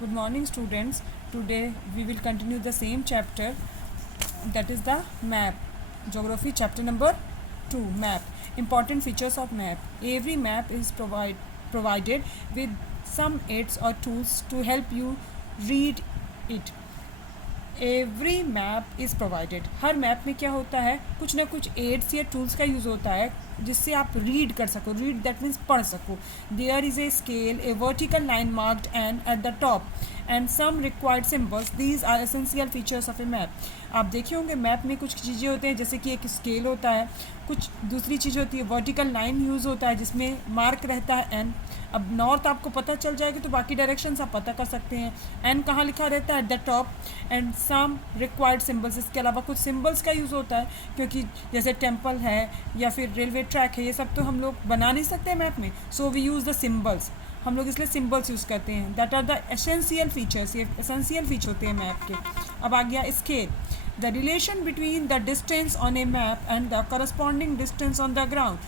Good morning, students. Today we will continue the same chapter, that is the map. Geography chapter number 2, map. Important features of map. Every map is provided with some aids or tools to help you read it. Every map is provided. Her map में क्या होता है, कुछ ना कुछ ads या tools का use होता है जिससे आप रीड कर सको. रीड दैट मीन्स पढ़ सको. There is a scale, a vertical line marked and at the top and some required symbols. These are essential features of a map. आप देखे होंगे मैप में कुछ चीज़ें होते हैं, जैसे कि एक स्केल होता है, कुछ दूसरी चीज़ होती है वर्टिकल लाइन यूज़ होता है जिसमें मार्क रहता है एन. अब नॉर्थ आपको पता चल जाएगा तो बाकी डायरेक्शंस आप पता कर सकते हैं. एन कहाँ लिखा रहता है, at the top. And some required symbols, इसके अलावा कुछ सिम्बल्स का यूज़ होता है, क्योंकि जैसे टेम्पल है या फिर रेलवे ट्रैक है, ये सब तो हम लोग बना नहीं सकते मैप में. So we use the symbols. हम लोग इसलिए सिम्बल्स यूज़ करते हैं. That are the essential features. ये एसेंशियल फीचर होते हैं मैप के. अब आ गया scale. The relation between the distance on a map and the corresponding distance on the ground.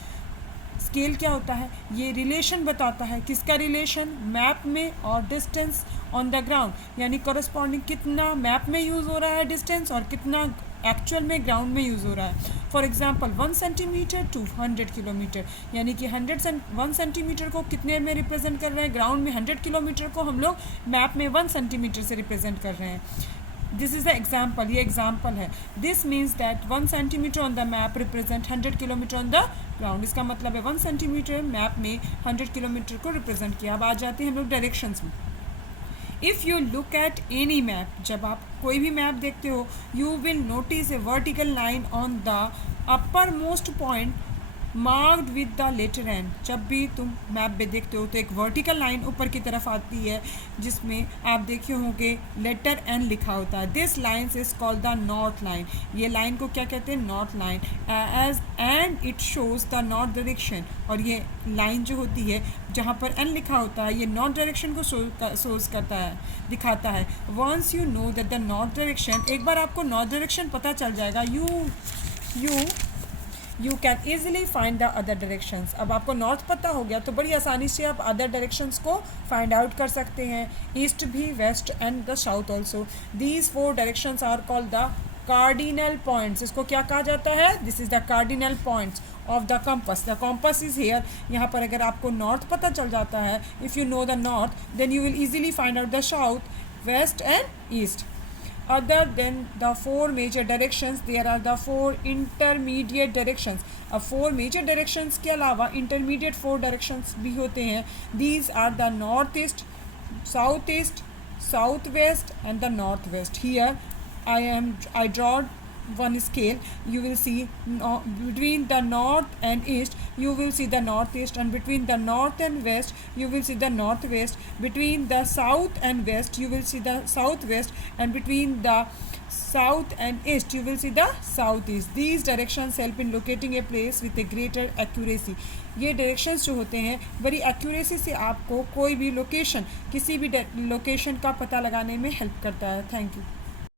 Scale क्या होता है, ये रिलेशन बताता है. किसका रिलेशन, मैप में और डिस्टेंस ऑन द ग्राउंड, यानी करस्पॉन्डिंग कितना मैप में यूज़ हो रहा है डिस्टेंस और कितना एक्चुअल में ग्राउंड में यूज़ हो रहा है. For example 1 centimetre to 100 kilometre, यानी कि 1 सेंटीमीटर को कितने में रिप्रेजेंट कर रहे हैं, ग्राउंड में 100 किलोमीटर को हम लोग मैप में 1 सेंटीमीटर से रिप्रेजेंट कर रहे हैं. दिस इज़ द एग्जाम्पल, ये एग्जाम्पल है. This means that 1 centimetre on the map represent 100 kilometre on the ground. इसका मतलब है 1 सेंटीमीटर मैप में 100 किलोमीटर को रिप्रेजेंट किया. अब आ जाते हैं हम लोग डायरेक्शंस में. If you look at any map, जब आप कोई भी मैप देखते हो, you will notice a vertical line on the upper most point marked with the letter N. जब भी तुम मैप में देखते हो तो एक वर्टिकल लाइन ऊपर की तरफ आती है जिसमें आप देखे होंगे लेटर एन लिखा होता है. This line is called the north line. ये लाइन को क्या कहते हैं, north line. As and it shows the north direction. और ये लाइन जो होती है जहाँ पर एन लिखा होता है, ये नॉर्थ डायरेक्शन को शोज करता है, दिखाता है. Once you know that the north direction, एक बार आपको नॉर्थ डायरेक्शन पता चल जाएगा, you can easily find the other directions. अब आपको नॉर्थ पता हो गया तो बड़ी आसानी से आप अदर डायरेक्शंस को फाइंड आउट कर सकते हैं. ईस्ट भी, west and the south also. These 4 directions are called the cardinal points. इसको क्या कहा जाता है, this is the cardinal points of the compass. The compass is here. यहाँ पर अगर आपको नॉर्थ पता चल जाता है, if you know the north, then you will easily find out the south, west and east. Other than the 4 major directions, there are the 4 intermediate directions. अब 4 major directions के अलावा intermediate 4 directions भी होते हैं. These are the northeast, southeast, southwest and the northwest. Here I draw one scale. You will see between the north and east you will see the northeast, and between the north and west you will see the northwest. Between the south and west you will see the southwest, and between the south and east you will see the southeast. These directions help in locating a place with a greater accuracy. ये directions जो होते हैं बड़ी accuracy से आपको कोई भी location, किसी भी लोकेशन का पता लगाने में हेल्प करता है. Thank you.